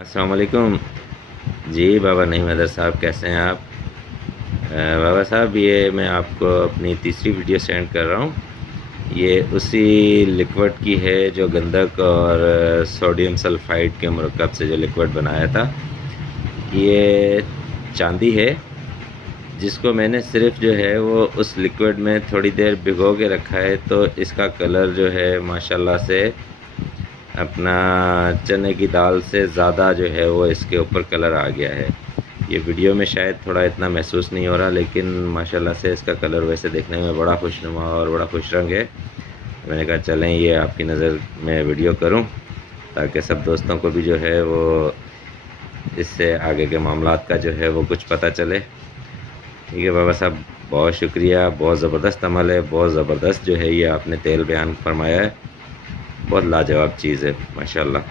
अस्सलाम वालेकुम जी। बाबा नईम हैदर साहब, कैसे हैं आप? बाबा साहब, ये मैं आपको अपनी तीसरी वीडियो सेंड कर रहा हूँ। ये उसी लिक्विड की है जो गंधक और सोडियम सल्फाइड के मरकब से जो लिक्विड बनाया था। ये चांदी है जिसको मैंने सिर्फ जो है वो उस लिक्विड में थोड़ी देर भिगो के रखा है, तो इसका कलर जो है माशाल्लाह से अपना चने की दाल से ज़्यादा जो है वो इसके ऊपर कलर आ गया है। ये वीडियो में शायद थोड़ा इतना महसूस नहीं हो रहा, लेकिन माशाल्लाह से इसका कलर वैसे देखने में बड़ा खुशनुमा और बड़ा खुश रंग है। मैंने कहा चलें ये आपकी नज़र में वीडियो करूं ताकि सब दोस्तों को भी जो है वो इससे आगे के मामलात का जो है वो कुछ पता चले। ठीक है बाबा साहब, बहुत शुक्रिया। बहुत ज़बरदस्त अमल है, बहुत ज़बरदस्त जो है ये आपने तेल बयान फरमाया है। बहुत लाजवाब चीज़ है माशाल्लाह।